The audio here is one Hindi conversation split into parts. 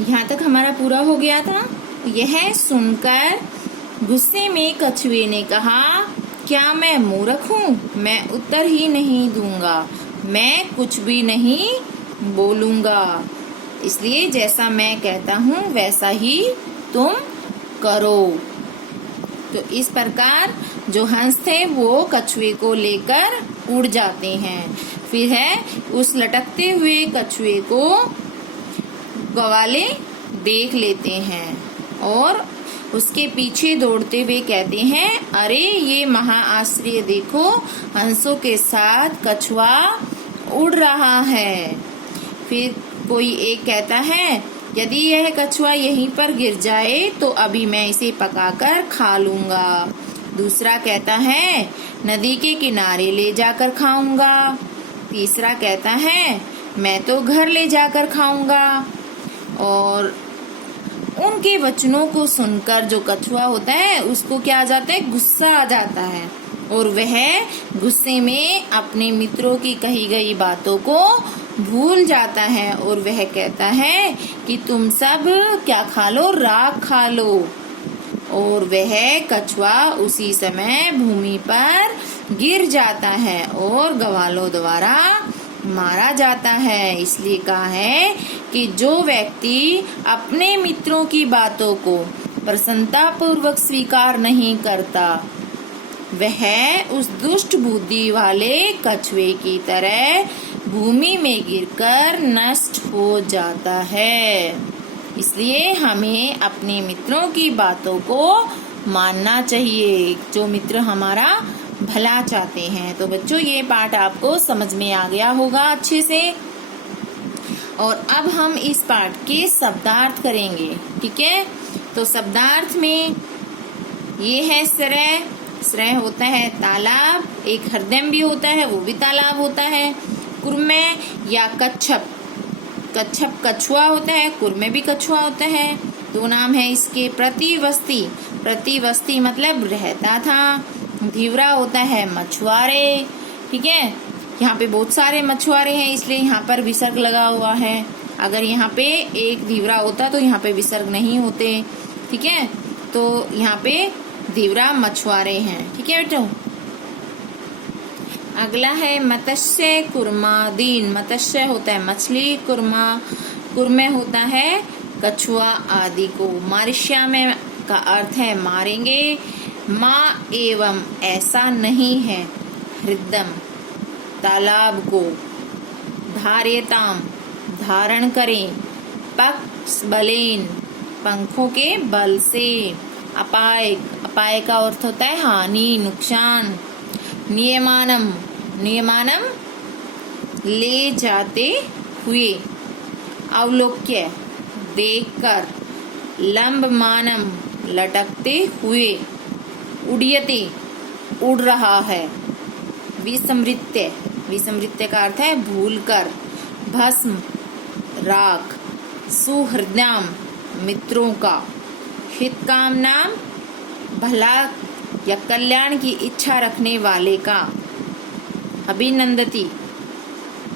यहाँ तक हमारा पूरा हो गया था। यह सुनकर गुस्से में कछुए ने कहा, क्या मैं मूर्ख हूँ? मैं उत्तर ही नहीं दूंगा, मैं कुछ भी नहीं बोलूंगा, इसलिए जैसा मैं कहता हूँ वैसा ही तुम करो। तो इस प्रकार जो हंस थे वो कछुए को लेकर उड़ जाते हैं। फिर है उस लटकते हुए कछुए को ग्वाले देख लेते हैं और उसके पीछे दौड़ते हुए कहते हैं, अरे ये महाआश्चर्य देखो, हंसों के साथ कछुआ उड़ रहा है। फिर कोई एक कहता है, यदि यह कछुआ यहीं पर गिर जाए तो अभी मैं इसे पकाकर खा लूंगा। दूसरा कहता है, नदी के किनारे ले जाकर खाऊंगा। तीसरा कहता है, मैं तो घर ले जाकर खाऊंगा। और उनके वचनों को सुनकर जो कछुआ होता है उसको क्या आ जाता है, गुस्सा आ जाता है और वह गुस्से में अपने मित्रों की कही गई बातों को भूल जाता है और वह कहता है कि तुम सब क्या खा लो, राख खा लो। और वह कछुआ उसी समय भूमि पर गिर जाता है और ग्वालों द्वारा मारा जाता है। इसलिए कहा है कि जो व्यक्ति अपने मित्रों की बातों को प्रसन्नता पूर्वक स्वीकार नहीं करता वह उस दुष्ट बुद्धि वाले कछुए की तरह भूमि में गिरकर नष्ट हो जाता है। इसलिए हमें अपने मित्रों की बातों को मानना चाहिए, जो मित्र हमारा भला चाहते हैं। तो बच्चों ये पाठ आपको समझ में आ गया होगा अच्छे से। और अब हम इस पाठ के शब्दार्थ करेंगे, ठीक है। तो शब्दार्थ में ये है श्रय, श्रय होता है तालाब, एक हृदय भी होता है वो भी तालाब होता है। कुर्मे या कच्छप, कच्छप कछुआ होता है, कुर्मे भी कछुआ होता है, दो नाम है इसके। प्रतिवस्ती, प्रतिवस्ती मतलब रहता था। धीवरा होता है मछुआरे, ठीक है। यहाँ पे बहुत सारे मछुआरे हैं इसलिए यहाँ पर विसर्ग लगा हुआ है। अगर यहाँ पे एक धीवरा होता तो यहाँ पे विसर्ग नहीं होते, ठीक है। तो यहाँ पे धीवरा मछुआरे हैं, ठीक है बेटो। अगला है मत्स्य कुर्मादीन, मत्स्य होता है मछली, कुर्मा कुर्मे होता है कछुआ आदि को। मारिष्या में का अर्थ है मारेंगे। माँ एवं ऐसा नहीं है, हृदम तालाब को। धार्यताम धारण करें, पक्ष बलेन पंखों के बल से। अपाय, अपाय का अर्थ होता है हानि नुकसान। नियमानम, नियमानम ले जाते हुए। अवलोक्य देखकर। लंबमानम लटकते हुए। उड्यते उड़ रहा है। विस्मृत्य, विस्मृत्य का अर्थ है भूल कर। भस्म राख। सुहृदयाम मित्रों का। हितकामनाम भला या कल्याण की इच्छा रखने वाले का। अभिनंदती,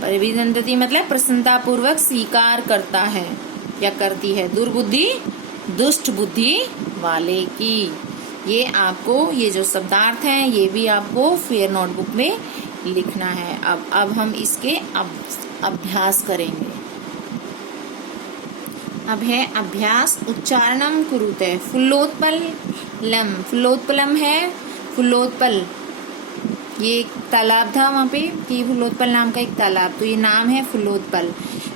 अभिनंदती मतलब प्रसन्नता पूर्वक स्वीकार करता है या करती है। दुर्बुद्धि दुष्ट बुद्धि वाले की। ये आपको ये जो शब्दार्थ हैं ये भी आपको फेयर नोटबुक में लिखना है। अब हम इसके अभ्यास करेंगे। अब है अभ्यास। उच्चारणम कुरुते। फुल्लोत्पलम, फुल्लोत्पलम है फुल्लोत्पल, ये एक तालाब था वहाँ पे कि फुल्लोत्पल नाम का एक तालाब, तो ये नाम है फुल्लोत्पल।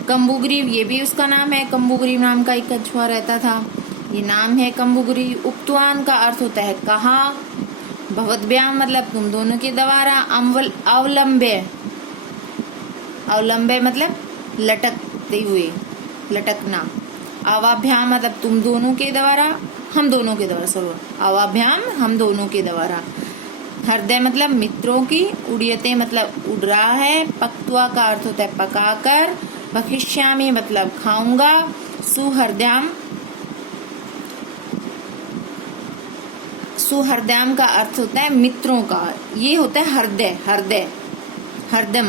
कम्बुग्रीव, ये भी उसका नाम है। कम्बुग्रीव नाम का एक कछुआ रहता था, ये नाम है कम्बुग्रीव। उक्तवान का अर्थ होता है कहा। भवद्भ्याम मतलब तुम दोनों के द्वारा। अवलंब्य, अवलंब्य मतलब लटकते हुए, लटकना। आवाभ्याम मतलब तुम दोनों के द्वारा, हम दोनों के द्वारा, सॉरी आवाभ्याम हम दोनों के द्वारा। हृदय मतलब मित्रों की। उड़ियते मतलब उड़ रहा है। पक्त्वा का अर्थ होता है पकाकर। भक्षिष्यामि मतलब खाऊंगा। सुहृदयाम, सुहृदयाम का अर्थ होता है मित्रों का, ये होता है हृदय, हृदय हरदम।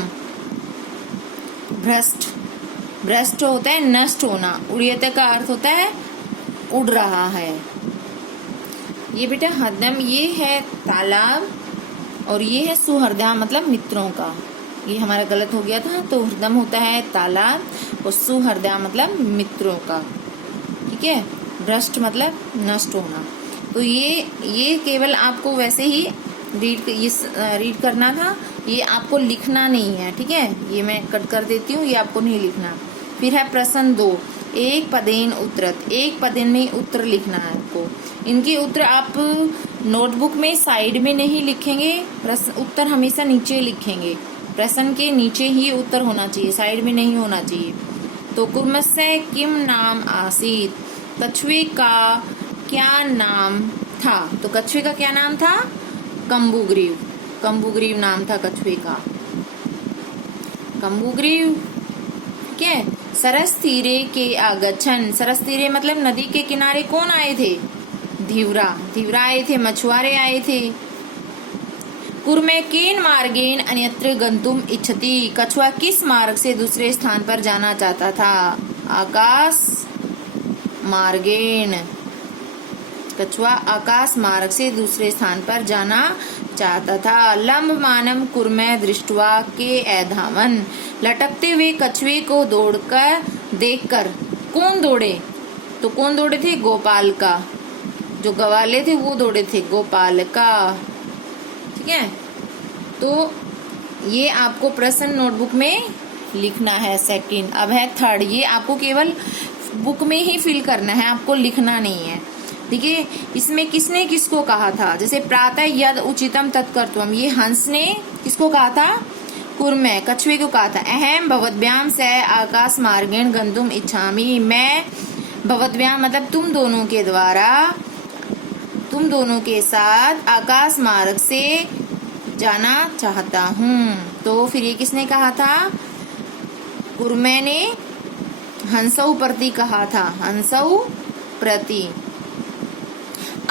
भ्रष्ट भ्रष्ट होता है नष्ट होना, उड़ियते का अर्थ होता है उड़ रहा है। ये बेटा हरदम ये है तालाब और ये है सुहृदा मतलब मित्रों का। ये हमारा गलत हो गया था। तो हरदम होता है तालाब और सुहृदा मतलब मित्रों का। ठीक है, भ्रष्ट मतलब नष्ट होना। तो ये केवल आपको वैसे ही रीड करना था, ये आपको लिखना नहीं है। ठीक है, ये मैं कट कर देती हूँ, ये आपको नहीं लिखना। फिर है प्रश्न 2, एक पदेन उत्तरत, एक पदेन में उत्तर लिखना है आपको। इनके उत्तर आप नोटबुक में साइड में नहीं लिखेंगे, प्रश्न उत्तर हमेशा नीचे लिखेंगे। प्रश्न के नीचे ही उत्तर होना चाहिए, साइड में नहीं होना चाहिए। तो कुर्मस्य किम नाम आसीत, कछुए का क्या नाम था। तो कछुए का क्या नाम था? कंबुग्रीव। कंबुग्रीव नाम था कछुए का, कंबुग्रीव। ठीक है। सरस तीरे के आगछन, सरस तीरे मतलब नदी के किनारे कौन आए थे? धीवरा, धीवरा आए थे, मछुआरे आए थे। कुर्मे केन मार्गेन अन्यत्र गंतुम इच्छति, कछुआ किस मार्ग से दूसरे स्थान पर जाना चाहता था? आकाश मार्गेन, कछुआ आकाश मार्ग से दूसरे स्थान पर जाना चाहता था। लंब मानम कुर्मे दृष्टवा के एधावन, लटकते हुए कछुए को दौड़कर देखकर कौन दौड़े? तो कौन दौड़े थे? गोपाल का, जो गवाले थे वो दौड़े थे, गोपाल का। ठीक है, तो ये आपको प्रश्न नोटबुक में लिखना है। सेकंड, अब है थर्ड, ये आपको केवल बुक में ही फिल करना है, आपको लिखना नहीं है। ठीक है, इसमें किसने किसको कहा था? जैसे प्रातः यद उचितम तत्कर्तव्यम, ये हंस ने किसको कहा था? कुर्मे, कछुए को कहा था। अहम भवद्भ्याम से आकाश मार्गेण गंतुम इच्छामि, मैं भवद्भ्याम मतलब तुम दोनों के द्वारा, तुम दोनों के साथ आकाश मार्ग से जाना चाहता हूँ। तो फिर ये किसने कहा था? कुर्मे ने हंसौ प्रति कहा था, हंसौ प्रति।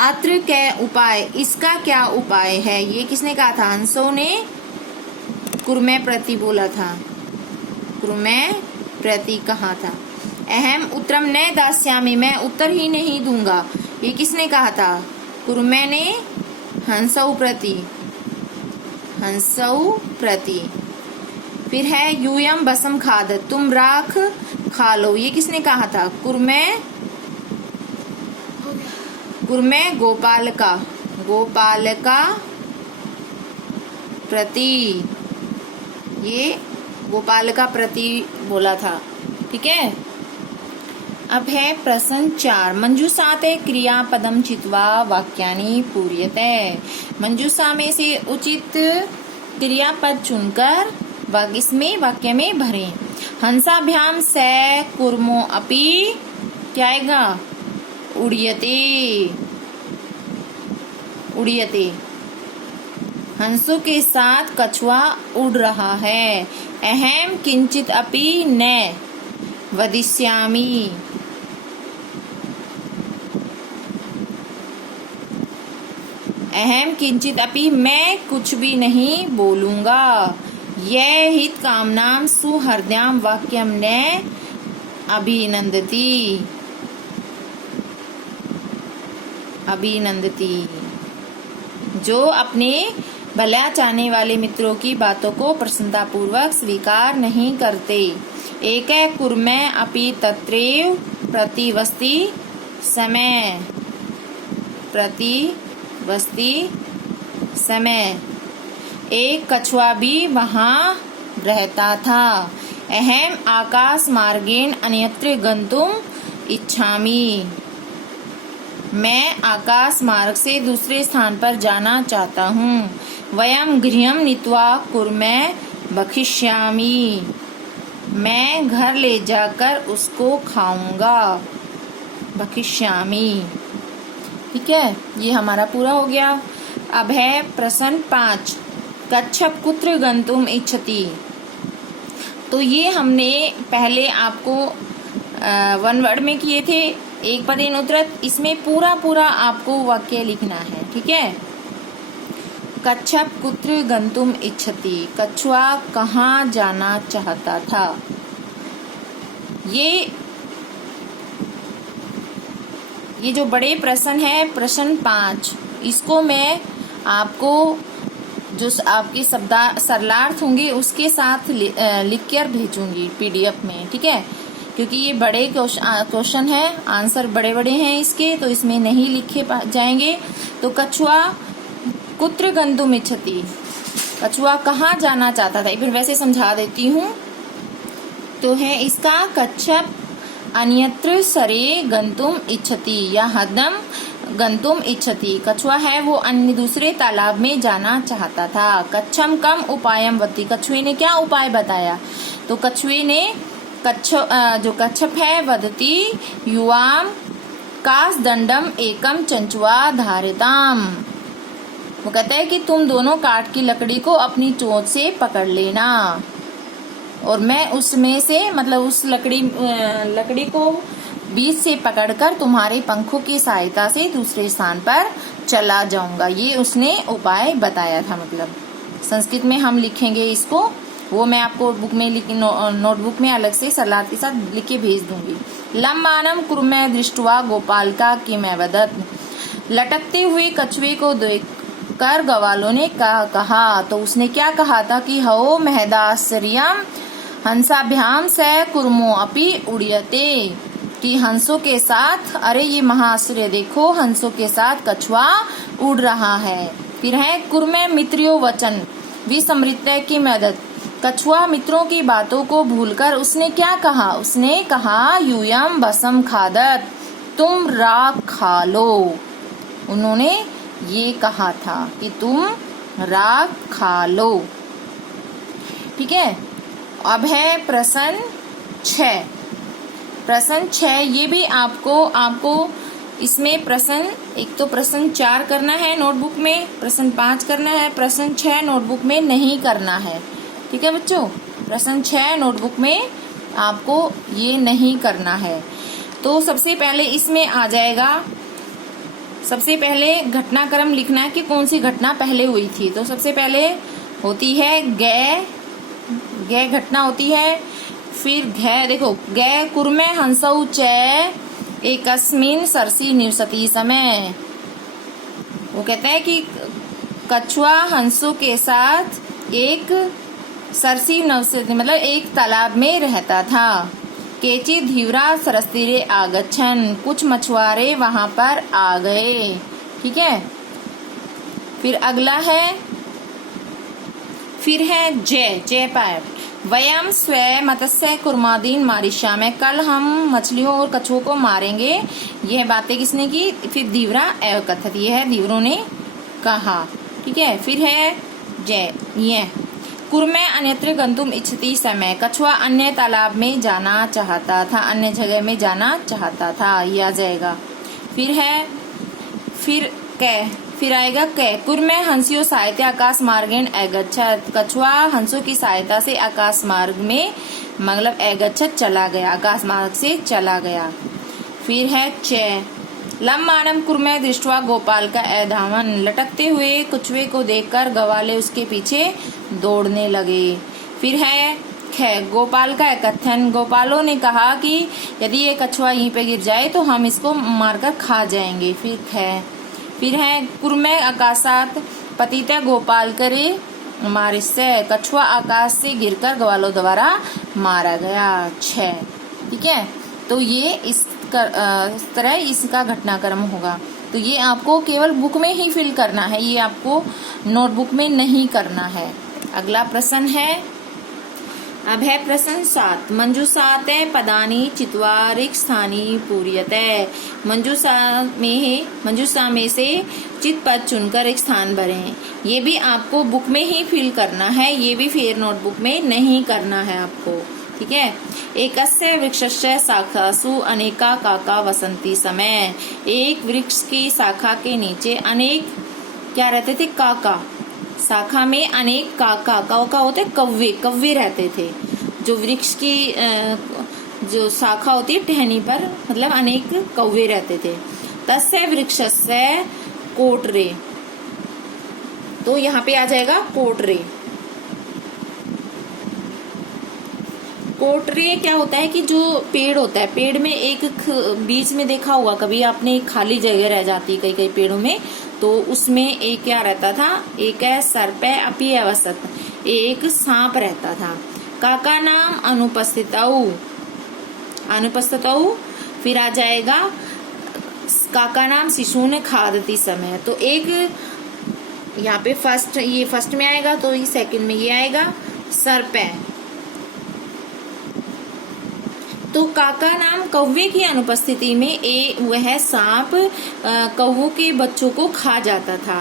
अत्र के उपाय, इसका क्या उपाय है? ये किसने कहा था? हंसों ने कुर्मे प्रति बोला था, कुर्मे प्रति कहा था। अहम उत्तरम न दास्यामि, मैं उत्तर ही नहीं दूंगा, ये किसने कहा था? कुर्मे ने हंसौ प्रति, हंसौ प्रति। फिर है यूयम बसम खाद, तुम राख खा लो, ये किसने कहा था? कुर्मे, कुर्मे गोपाल का, गोपाल का प्रति, ये गोपाल का प्रति बोला था। ठीक है, अब है प्रश्न 4, मंजूषाते क्रियापदम चित्वा वाक्यानि पूर्यते, मंजूषा में से उचित क्रियापद चुनकर इसमें वाक्य में भरें। हंसाभ्याम से कुर्मो अपि क्या आएगा? उड़ियते, उड़ियते, हंसों के साथ कछुआ उड़ रहा है। अहम किंचित अपि न वदिष्यामि, अहम किंचित अपि मैं कुछ भी नहीं बोलूंगा। यह हित कामनाम सुहृद्याम वाक्यम न अभिनंदती, अभिनंदती, जो अपने भला चाहने वाले मित्रों की बातों को प्रसन्नता पूर्वक स्वीकार नहीं करते। एक कुर्मे अपि तत्रैव प्रतिवस्ति समय, प्रतिवस्ति समय, एक कछुआ भी वहाँ रहता था। अहम आकाश मार्गेण अन्यत्र गंतुम इच्छामि, मैं आकाश मार्ग से दूसरे स्थान पर जाना चाहता हूँ। वयम गृहम नीत्वा कुर्मे भक्षिष्यामि, मैं घर ले जाकर उसको खाऊंगा, भक्षिष्यामि। ठीक है, ये हमारा पूरा हो गया। अब है प्रश्न 5, कच्छप कुत्र गंतुम इच्छति। तो ये हमने पहले आपको वन वर्ड में किए थे, एक पदेन उत्तरत, इसमें पूरा पूरा आपको वाक्य लिखना है। ठीक है, कच्छप कुत्र गंतुम इच्छति, कछुआ कहाँ जाना चाहता था। ये जो बड़े प्रश्न है, प्रश्न 5, इसको मैं आपको जो आपके सरलार्थ होंगे उसके साथ लिख कर भेजूंगी PDF में, ठीक है। क्योंकि ये बड़े क्वेश्चन है, आंसर बड़े बड़े हैं इसके, तो इसमें नहीं लिखे जाएंगे। तो कछुआ कुत्र गंतुम इच्छति, कछुआ कहाँ जाना चाहता था, एक बार वैसे समझा देती हूँ। तो है इसका कच्छप अन्यत्र सरे गंतुम इच्छति या हदम गंतुम इच्छति। कछुआ है वो अन्य दूसरे तालाब में जाना चाहता था। कच्छम कम उपायम वती, कछुए ने क्या उपाय बताया? तो कछुए ने जो कच्छप है वदती युवाम कास दंडम एकम चंचुआ धारिताम, वो कहता है कि तुम दोनों काठ की लकड़ी को अपनी चोंच से पकड़ लेना और मैं उसमें से मतलब उस लकड़ी को बीच से पकड़कर तुम्हारे पंखों की सहायता से दूसरे स्थान पर चला जाऊंगा। ये उसने उपाय बताया था। मतलब संस्कृत में हम लिखेंगे इसको, वो मैं आपको बुक में नोटबुक में अलग से सरलार्थ के साथ लिख के भेज दूंगी। लम्बानम कुर्मे दृष्टवा गोपाल का किमवदत, लटकते हुए कछुए को देखकर ग्वालों ने कहा, तो उसने क्या कहा था कि हो महदाश्चर्यम हंसाभ्याम से कुर्मो अपि उड़ियते, कि हंसों के साथ, अरे ये महाआश्चर्य देखो, हंसों के साथ कछुआ उड़ रहा है। फिर है कुर्मे मित्रियो वचन विसमृत्य की मदद, कछुआ मित्रों की बातों को भूलकर उसने क्या कहा? उसने कहा यूयम बसम खादत, तुम राख खा लो। उन्होंने ये कहा था कि तुम राख खा लो, ठीक है। अब है प्रश्न 6। प्रश्न 6 ये भी आपको इसमें प्रश्न, एक तो प्रश्न 4 करना है नोटबुक में, प्रश्न 5 करना है, प्रश्न 6 नोटबुक में नहीं करना है, ठीक है बच्चों। प्रश्न 6 नोटबुक में आपको ये नहीं करना है। तो सबसे पहले इसमें आ जाएगा, सबसे पहले घटनाक्रम लिखना है कि कौन सी घटना पहले हुई थी। तो सबसे पहले होती है गै घटना होती है। फिर घै, देखो गै कुर्मे हंसौ चै एकस्मिन सरसी निवसति समय, वो कहते हैं कि कछुआ हंसों के साथ एक सरसी नवसति मतलब एक तालाब में रहता था। केची धीवरा सरस्तीरे आगच्छन, कुछ मछुआरे वहां पर आ गए, ठीक है। फिर अगला है, फिर है जय पाठ, वयम स्व मत्स्य कुर्मादीन मारिशा में, कल हम मछलियों और कछुओं को मारेंगे। यह बातें किसने की? फिर धीवरा एव कथत, यह है धीवरों ने कहा, ठीक है। फिर है जय कुर्मे अन्यत्र गंतुम इच्छति समय, कछुआ अन्य तालाब में जाना चाहता था, अन्य जगह में जाना चाहता था, ये आ जाएगा। फिर है फिर आएगा कै कुर्मे हंसियो सहायता आकाश मार्गेण अगच्छत, कछुआ हंसों की सहायता से आकाश मार्ग में मतलब अगच्छत चला गया, आकाश मार्ग से चला गया। फिर है चय लम्बानम कुर्मे दृष्टवा गोपाल का अधावन, लटकते हुए कछुए को देखकर ग्वाले उसके पीछे दौड़ने लगे। फिर है ख गोपाल का कथन, गोपालों ने कहा कि यदि ये कछुआ यहीं पे गिर जाए तो हम इसको मारकर खा जाएंगे। फिर है कुर्मे आकाशात पतिता गोपाल करे मारिस्य, कछुआ आकाश से गिरकर ग्वालों द्वारा मारा गया। 6, ठीक है। तो ये इस तरह इसका घटनाक्रम होगा। तो ये आपको केवल बुक में ही फिल करना है, ये आपको नोटबुक में नहीं करना है। अगला प्रश्न है, अब है प्रश्न 7, मंजूषाते पदानी चित्वा रिक्त स्थानी पूर्यते, मंजूषा में से चित पद चुनकर एक स्थान भरें। ये भी आपको बुक में ही फिल करना है, ये भी फिर नोटबुक में नहीं करना है आपको, ठीक है। एकस्य वृक्षस्य शाखासु अनेका काका वसंती समय, एक वृक्ष की शाखा के नीचे अनेक क्या रहते थे? काका। शाखा में अनेक काका होते कव्वे रहते थे। जो वृक्ष की जो शाखा होती है टहनी पर, मतलब अनेक कव्वे रहते थे। तस्य वृक्षस्य कोटरे, तो यहाँ पे आ जाएगा कोटरे। कोटरे क्या होता है कि जो पेड़ होता है, पेड़ में एक बीच में देखा होगा कभी आपने, एक खाली जगह रह जाती कई कई पेड़ों में, तो उसमें एक क्या रहता था, एक है सर्प अपि अवसत, एक सांप रहता था। काका नाम अनुपस्थितौ, अनुपस्थितौ फिर आ जाएगा काका नाम शिशून खादती समय। तो एक यहाँ पे फर्स्ट, ये फर्स्ट में आएगा तो ये सेकंड में ये आएगा सर्प। तो काका नाम कौवे की अनुपस्थिति में वह सांप कौवों के बच्चों को खा जाता था।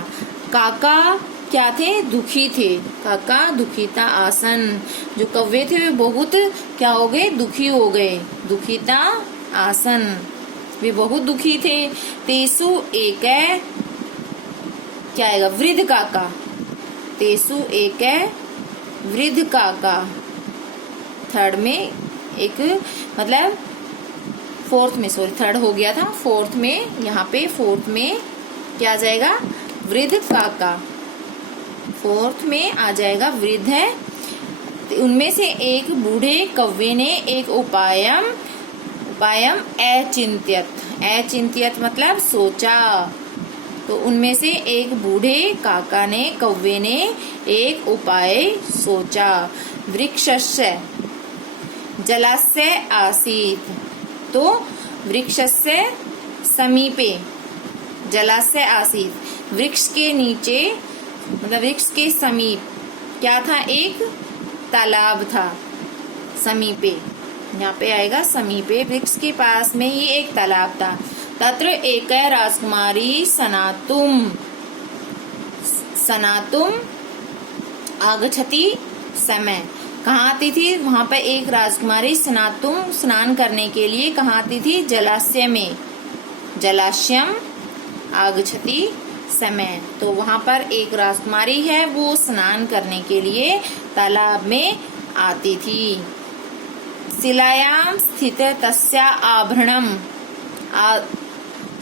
काका क्या थे, दुखी थे। काका दुखिता आसन, जो कौवे थे वे बहुत क्या हो गए, दुखी हो गए। दुखिता आसन, वे बहुत दुखी थे। तेसु एक क्या आएगा, वृद्ध काका। तेसु एक वृद्ध काका। थर्ड में एक मतलब फोर्थ में, सॉरी थर्ड हो गया था, फोर्थ में, यहाँ पे फोर्थ में क्या आ जाएगा, वृद्ध काका। फोर्थ में आ जाएगा वृद्ध है। उनमें से एक बूढ़े कौवे ने एक उपायम अचिंत्यत मतलब सोचा। तो उनमें से एक बूढ़े काका ने, कौवे ने एक उपाय सोचा। वृक्षस्य जलाशय आसीत, तो वृक्षस्य समीपे जलाशय आसीत, वृक्ष के नीचे मतलब वृक्ष के समीप क्या था, एक तालाब था। समीपे यहाँ पे आएगा समीपे, वृक्ष के पास में ही एक तालाब था। तत्र एक राजकुमारी सनातुम आगच्छति समय, कहाँ आती थी, वहां पर एक राजकुमारी सनातुम स्नान करने के लिए कहाँ आती थी, जलाशय में। जलाशयम आगच्छति समय, तो वहां पर एक राजकुमारी है, वो स्नान करने के लिए तालाब में आती थी। शिलायाम स्थित तस्या आभरणम,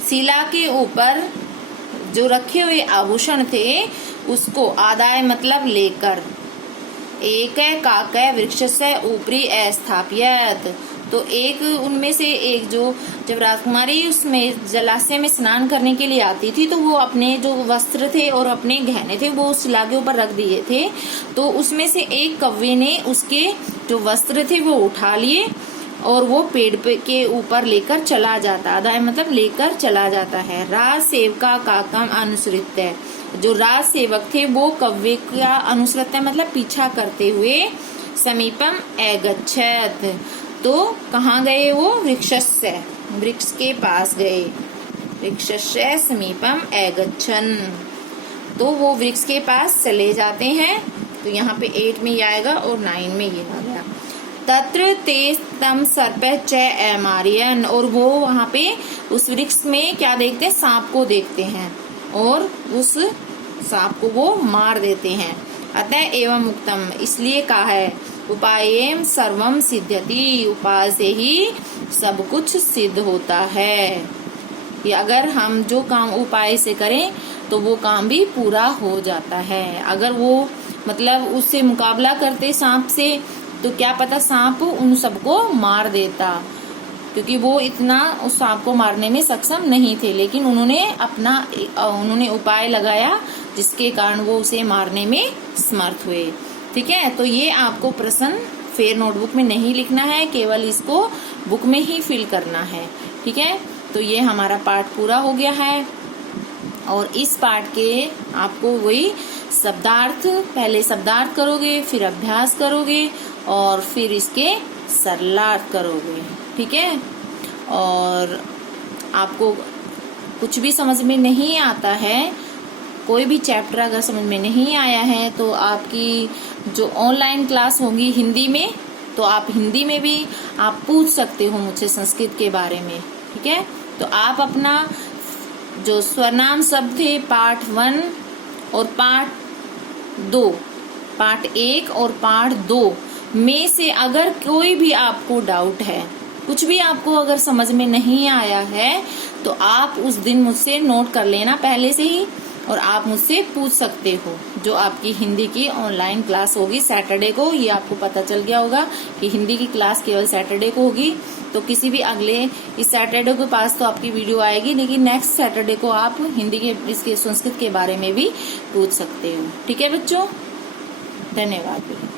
शिला के ऊपर जो रखे हुए आभूषण थे उसको आदाय मतलब लेकर। एक काकय वृक्ष से ऊपरी अस्थाप्यत, तो एक उनमें से एक जो जब राजकुमारी उसमें जलाशय में स्नान करने के लिए आती थी तो वो अपने जो वस्त्र थे और अपने गहने थे वो उस शिला के ऊपर रख दिए थे। तो उसमें से एक कौवे ने उसके जो वस्त्र थे वो उठा लिए और वो पेड़ के ऊपर लेकर चला जाता, आदाय मतलब लेकर चला जाता है। राज सेवका काकम अनुसृत्य, जो राज सेवक थे वो कौवे का अनुसृत्य मतलब पीछा करते हुए समीपम अगच्छत, तो कहाँ गए वो, वृक्षस्य, वृक्ष के पास गए। वृक्षस्य समीपम अगच्छन, तो वो वृक्ष के पास चले जाते हैं। तो यहाँ पे 8 में ये आएगा और 9 में ये आ गया। तत्र ते तम सर्प च अमार्यन, और वो वहाँ पे उस वृक्ष में क्या देखते हैं, सांप को देखते हैं और उस सांप को वो मार देते हैं। अतः एवं मुक्तम, इसलिए कहा है, उपायेम सर्वम सिद्ध्यति, उपाय से ही सब कुछ सिद्ध होता है। कि अगर हम जो काम उपाय से करें तो वो काम भी पूरा हो जाता है। अगर वो मतलब उससे मुकाबला करते सांप से तो क्या पता सांप उन सबको मार देता, क्योंकि वो इतना उस सांप को मारने में सक्षम नहीं थे, लेकिन उन्होंने उपाय लगाया जिसके कारण वो उसे मारने में समर्थ हुए। ठीक है, तो ये आपको प्रश्न फिर नोटबुक में नहीं लिखना है, केवल इसको बुक में ही फिल करना है। ठीक है, तो ये हमारा पाठ पूरा हो गया है। और इस पाठ के आपको वही शब्दार्थ, पहले शब्दार्थ करोगे, फिर अभ्यास करोगे और फिर इसके सरलार्थ करोगे। ठीक है, और आपको कुछ भी समझ में नहीं आता है, कोई भी चैप्टर अगर समझ में नहीं आया है तो आपकी जो ऑनलाइन क्लास होगी हिंदी में, तो आप हिंदी में भी आप पूछ सकते हो मुझसे संस्कृत के बारे में। ठीक है, तो आप अपना जो स्वरनाम शब्द थे पार्ट 1 और पार्ट 2, पार्ट 1 और पार्ट 2 में से अगर कोई भी आपको डाउट है, कुछ भी आपको अगर समझ में नहीं आया है, तो आप उस दिन मुझसे नोट कर लेना पहले से ही, और आप मुझसे पूछ सकते हो। जो आपकी हिंदी की ऑनलाइन क्लास होगी सैटरडे को, ये आपको पता चल गया होगा कि हिंदी की क्लास केवल सैटरडे को होगी। तो किसी भी अगले इस सैटरडे के पास तो आपकी वीडियो आएगी, लेकिन नेक्स्ट सैटरडे को आप हिंदी के इसके संस्कृत के बारे में भी पूछ सकते हो। ठीक है बच्चों, धन्यवाद।